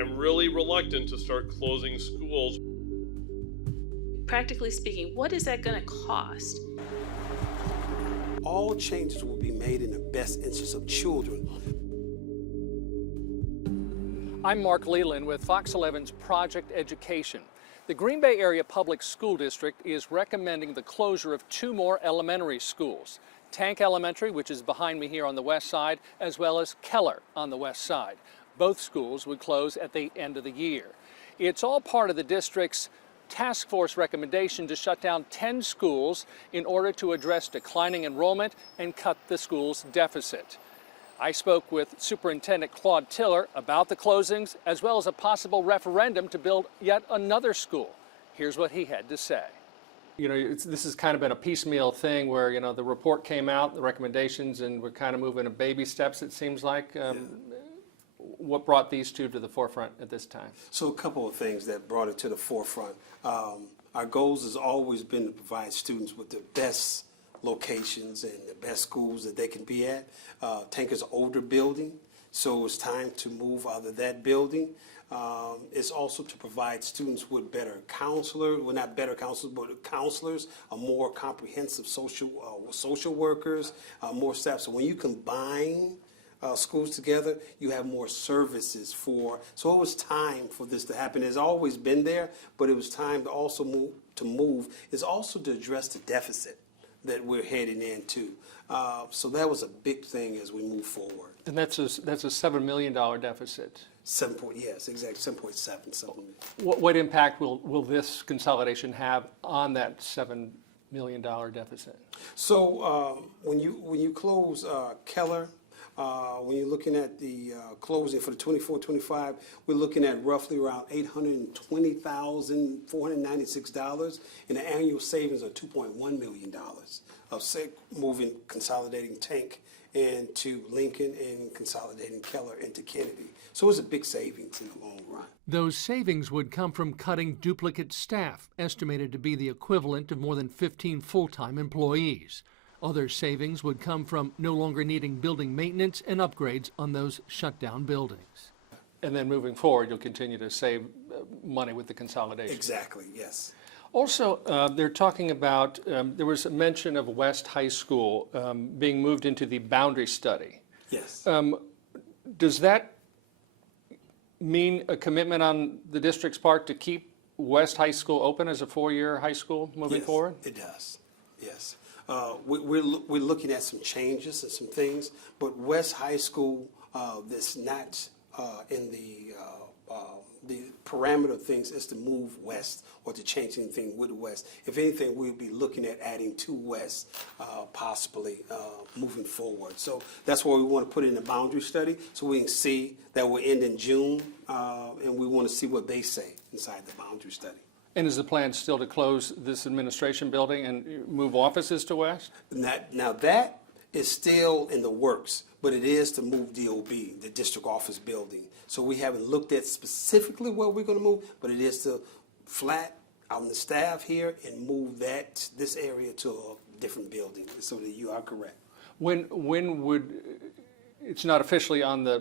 I'm really reluctant to start closing schools. Practically speaking, what is that going to cost? All changes will be made in the best interest of children. I'm Mark Leland with Fox 11's Project Education. The Greenbay Area Public School District is recommending the closure of 2 more elementary schools. Tank Elementary, which is behind me here on the west side, as well as Keller on the west side. Both schools would close at the end of the year. It's all part of the district's task force recommendation to shut down 10 schools in order to address declining enrollment and cut the school's deficit. I spoke with Superintendent Claude Tiller about the closings as well as a possible referendum to build yet another school. Here's what he had to say. You know, this has kind of been a piecemeal thing where, you know, the report came out, the recommendations, and we're kind of moving in baby steps, it seems like. What brought these 2 to the forefront at this time? So a couple of things that brought it to the forefront. Our goals has always been to provide students with the best locations and the best schools that they can be at. Tank is an older building, so it's time to move out of that building. It's also to provide students with better counselors, well, not better counselors, but counselors, a more comprehensive social workers, more staff. So when you combine schools together, you have more services for. So it was time for this to happen. It's always been there, but it was time to also move. It's also to address the deficit that we're heading into. So that was a big thing as we move forward. And that's a $7 million deficit. Yes, exactly, 7.7. What impact will this consolidation have on that $7 million deficit? So when you close Keller, when you're looking at the closing for the 24-25, we're looking at roughly around $820,496 and an annual savings of $2.1 million of moving, consolidating Tank into Lincoln and consolidating Keller into Kennedy. So it's a big savings in the long run. Those savings would come from cutting duplicate staff, estimated to be the equivalent of more than 15 full-time employees. Other savings would come from no longer needing building maintenance and upgrades on those shut-down buildings. And then moving forward, you'll continue to save money with the consolidation. Exactly, yes. Also, they're talking about, there was a mention of West High School being moved into the boundary study. Yes. Does that mean a commitment on the district's part to keep West High School open as a 4-year high school moving forward? It does, yes. We're looking at some changes and some things, but West High School, that's not in the parameter of things is to move west or to change anything with the west. If anything, we'll be looking at adding to west, possibly moving forward. So that's why we want to put in a boundary study so we can see that will end in June, and we want to see what they say inside the boundary study. And is the plan still to close this administration building and move offices to west? Now that is still in the works, but it is to move DOB, the district office building. So we haven't looked at specifically where we're going to move, but it is to flat out the staff here and move this area to a different building. So that you are correct. When would, it's not officially on the,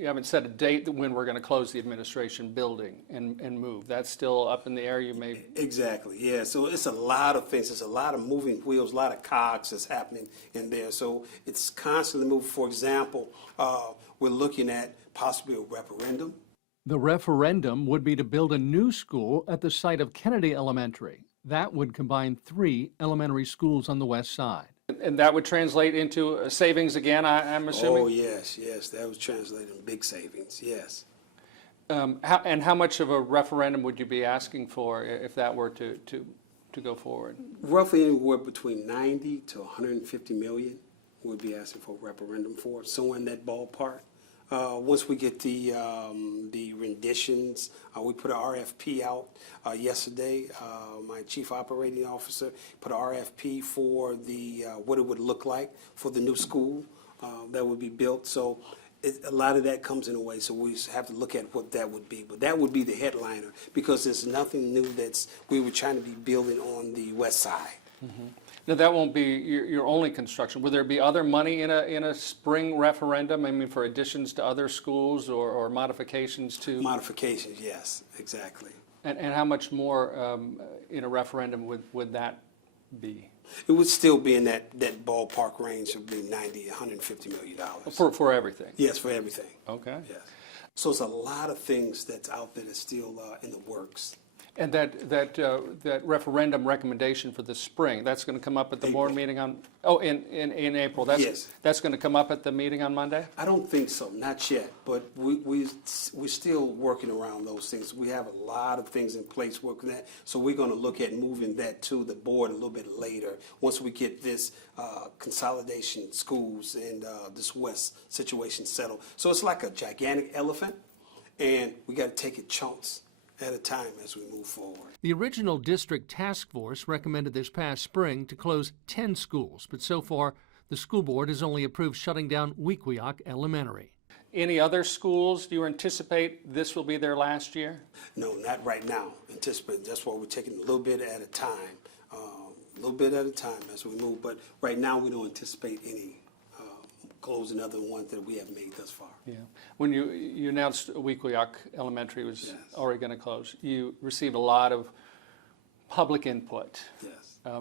you haven't set a date when we're going to close the administration building and move. That's still up in the air, you may? Exactly, yeah. So it's a lot of things. It's a lot of moving wheels, a lot of cogs that's happening in there. So it's constantly moving. For example, we're looking at possibly a referendum. The referendum would be to build a new school at the site of Kennedy Elementary. That would combine 3 elementary schools on the west side. And that would translate into savings again, I'm assuming? Oh, yes, that would translate in big savings, yes. How much of a referendum would you be asking for if that were to go forward? Roughly anywhere between 90 to 150 million we'd be asking for a referendum for, somewhere in that ballpark. Once we get the renditions, we put an RFP out yesterday. My chief operating officer put an RFP for what it would look like for the new school that would be built. So a lot of that comes in a way, so we have to look at what that would be. But that would be the headliner because there's nothing new we were trying to be building on the west side. Mm-hmm. Now, that won't be your only construction. Will there be other money in a spring referendum? I mean, for additions to other schools or modifications to? Modifications, yes, exactly. And how much more in a referendum would that be? It would still be in that ballpark range. It would be $150 million. For everything? Yes, for everything. Okay. Yes. So it's a lot of things that's out there that's still in the works. And that referendum recommendation for the spring, that's going to come up at the board meeting on, in April. Yes. That's going to come up at the meeting on Monday? I don't think so, not yet, but we're still working around those things. We have a lot of things in place working that, so we're going to look at moving that to the board a little bit later, once we get this consolidation schools and this West situation settled. So it's like a gigantic elephant, and we got to take it chunks at a time as we move forward. The original district task force recommended this past spring to close 10 schools, but so far the school board has only approved shutting down WLUK Elementary. Any other schools, do you anticipate this will be their last year? No, not right now. Anticipate. That's why we're taking a little bit at a time as we move. But right now we don't anticipate any closing other ones that we have made thus far. Yeah. When you announced WLUK Elementary was already going to close, you received a lot of public input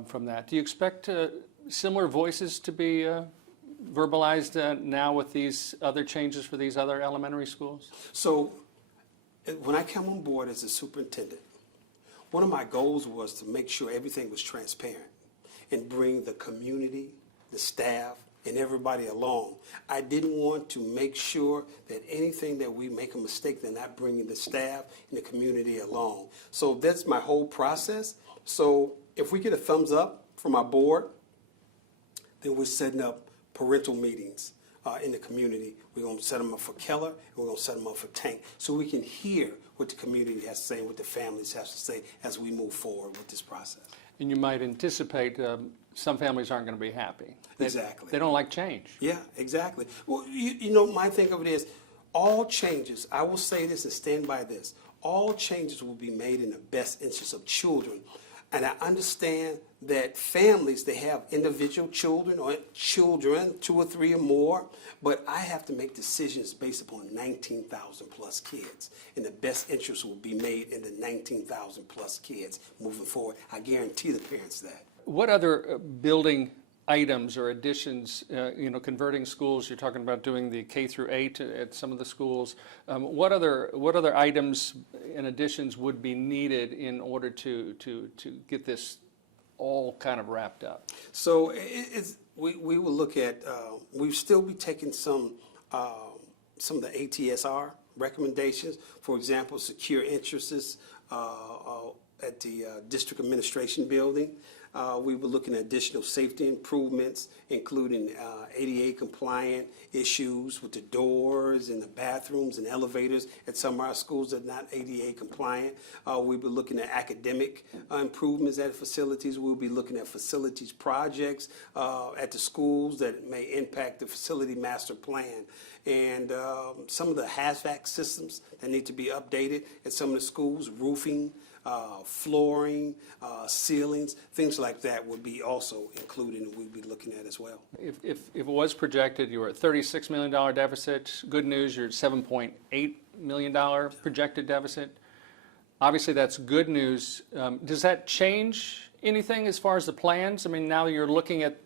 from that. Do you expect similar voices to be verbalized now with these other changes for these other elementary schools? So when I came on board as a superintendent, one of my goals was to make sure everything was transparent and bring the community, the staff, and everybody along. I didn't want to make sure that anything that we make a mistake, they're not bringing the staff and the community along. So that's my whole process. So if we get a thumbs up from our board, then we're setting up parental meetings in the community. We're going to set them up for Keller, and we're going to set them up for Tank, so we can hear what the community has to say, what the families have to say as we move forward with this process. And you might anticipate some families aren't going to be happy. Exactly. They don't like change. Yeah, exactly. Well, you know, my thing of it is, all changes, I will say this and stand by this, all changes will be made in the best interest of children. And I understand that families, they have individual children or children, 2 or 3 or more, but I have to make decisions based upon 19,000 plus kids. And the best interest will be made in the 19,000 plus kids moving forward. I guarantee the parents that. What other building items or additions, converting schools, you're talking about doing the K through 8 at some of the schools. What other items and additions would be needed in order to get this all kind of wrapped up? So we will look at, we'll still be taking some of the ATSR recommendations. For example, secure entrances at the district administration building. We were looking at additional safety improvements, including ADA compliant issues with the doors and the bathrooms and elevators at some of our schools that are not ADA compliant. We were looking at academic improvements at facilities. We'll be looking at facilities projects at the schools that may impact the facility master plan. And some of the HVAC systems that need to be updated at some of the schools, roofing, flooring, ceilings, things like that would be also included and we'd be looking at as well. If it was projected, you were at $36 million deficit. Good news, you're at $7.8 million projected deficit. Obviously, that's good news. Does that change anything as far as the plans? I mean, now you're looking at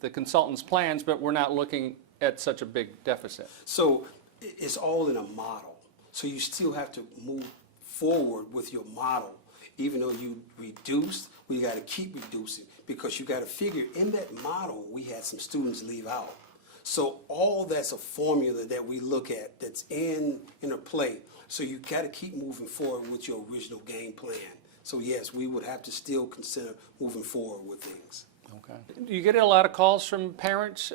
the consultant's plans, but we're not looking at such a big deficit. So it's all in a model. So you still have to move forward with your model. Even though you reduced, we got to keep reducing because you got to figure in that model we had some students leave out. So all that's a formula that we look at that's in a play. So you got to keep moving forward with your original game plan. So yes, we would have to still consider moving forward with things. Okay. Do you get a lot of calls from parents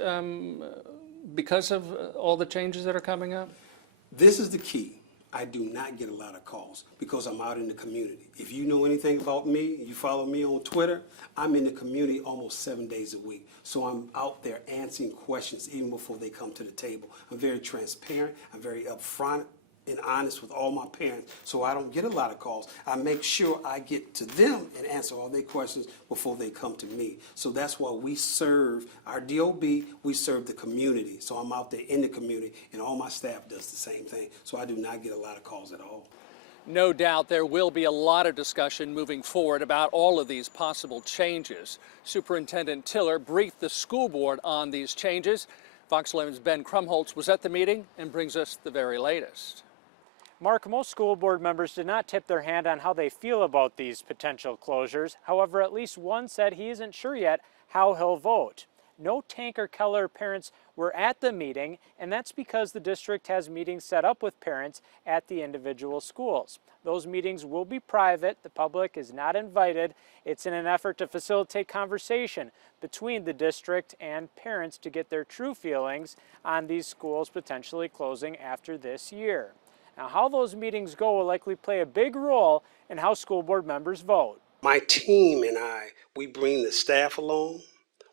because of all the changes that are coming up? This is the key. I do not get a lot of calls because I'm out in the community. If you know anything about me, you follow me on Twitter, I'm in the community almost 7 days a week. So I'm out there answering questions even before they come to the table. I'm very transparent, I'm very upfront and honest with all my parents, so I don't get a lot of calls. I make sure I get to them and answer all their questions before they come to me. So that's why we serve our DOB, we serve the community. So I'm out there in the community, and all my staff does the same thing. So I do not get a lot of calls at all. No doubt there will be a lot of discussion moving forward about all of these possible changes. Superintendent Tiller briefed the school board on these changes. Fox 11's Ben Krumholz was at the meeting and brings us the very latest. Mark, most school board members did not tip their hand on how they feel about these potential closures. However, at least one said he isn't sure yet how he'll vote. No Tank or Keller parents were at the meeting, and that's because the district has meetings set up with parents at the individual schools. Those meetings will be private. The public is not invited. It's in an effort to facilitate conversation between the district and parents to get their true feelings on these schools potentially closing after this year. Now, how those meetings go will likely play a big role in how school board members vote. My team and I, we bring the staff along,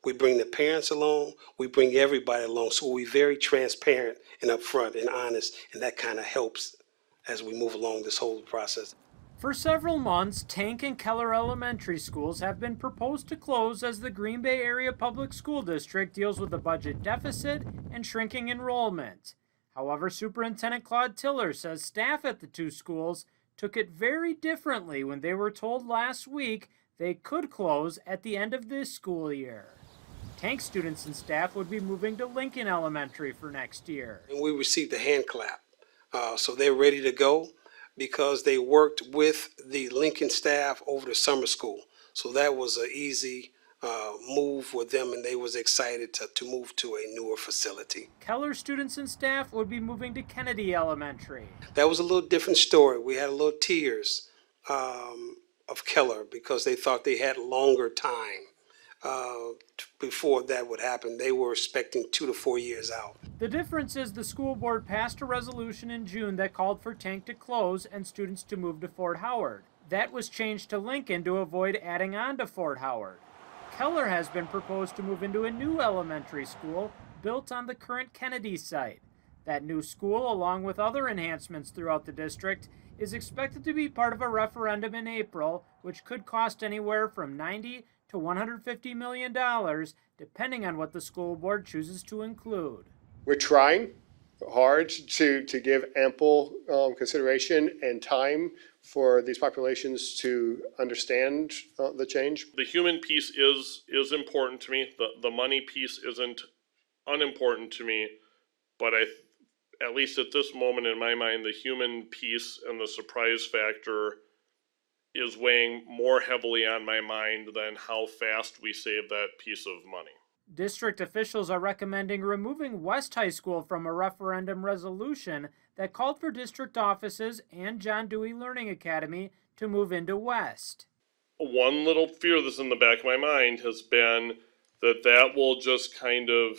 we bring the parents along, we bring everybody along, so we're very transparent and upfront and honest, and that kind of helps as we move along this whole process. For several months, Tank and Keller elementary schools have been proposed to close as the Greenbay Area Public School District deals with a budget deficit and shrinking enrollment. However, Superintendent Claude Tiller says staff at the two schools took it very differently when they were told last week they could close at the end of this school year. Tank students and staff would be moving to Lincoln Elementary for next year. And we received a hand clap, so they're ready to go because they worked with the Lincoln staff over the summer school. So that was an easy move with them, and they was excited to move to a newer facility. Keller students and staff would be moving to Kennedy Elementary. That was a little different story. We had a little tears of Keller because they thought they had longer time before that would happen. They were expecting 2 to 4 years out. The difference is the school board passed a resolution in June that called for Tank to close and students to move to Fort Howard. That was changed to Lincoln to avoid adding on to Fort Howard. Keller has been proposed to move into a new elementary school built on the current Kennedy site. That new school, along with other enhancements throughout the district, is expected to be part of a referendum in April, which could cost anywhere from $90 to $150 million, depending on what the school board chooses to include. We're trying hard to give ample consideration and time for these populations to understand the change. The human piece is important to me. The money piece isn't unimportant to me, but at least at this moment in my mind, the human piece and the surprise factor is weighing more heavily on my mind than how fast we save that piece of money. District officials are recommending removing West High School from a referendum resolution that called for district offices and John Dewey Learning Academy to move into West. One little fear that's in the back of my mind has been that will just kind of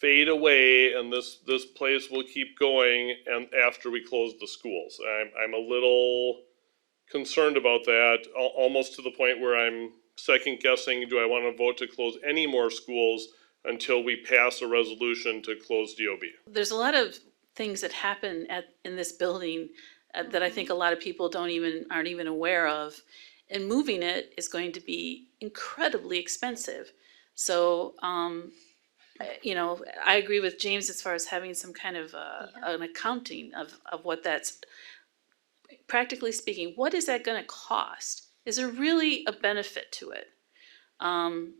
fade away and this place will keep going and after we close the schools. I'm a little concerned about that, almost to the point where I'm second guessing, do I want to vote to close any more schools until we pass a resolution to close DOB? There's a lot of things that happen in this building that I think a lot of people aren't even aware of, and moving it is going to be incredibly expensive. So, I agree with James as far as having some kind of an accounting of what that's, practically speaking, what is that going to cost? Is there really a benefit to it? I'm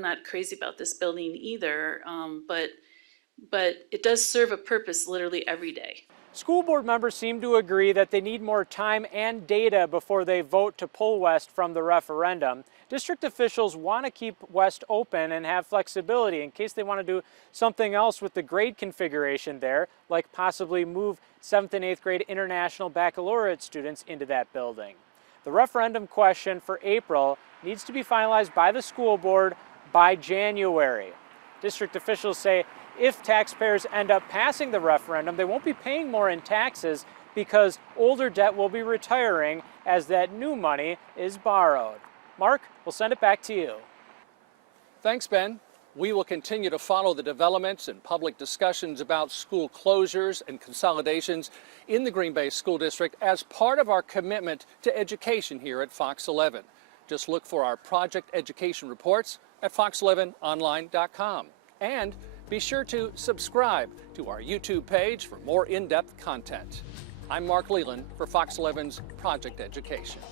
not crazy about this building either, but it does serve a purpose literally every day. School board members seem to agree that they need more time and data before they vote to pull West from the referendum. District officials want to keep West open and have flexibility in case they want to do something else with the grade configuration there, like possibly move 7th and 8th grade international baccalaureate students into that building. The referendum question for April needs to be finalized by the school board by January. District officials say if taxpayers end up passing the referendum, they won't be paying more in taxes because older debt will be retiring as that new money is borrowed. Mark, we'll send it back to you. Thanks, Ben. We will continue to follow the developments and public discussions about school closures and consolidations in the Green Bay School District as part of our commitment to education here at Fox 11. Just look for our project education reports at fox11online.com. And be sure to subscribe to our YouTube page for more in-depth content. I'm Mark Leland for Fox 11's Project Education.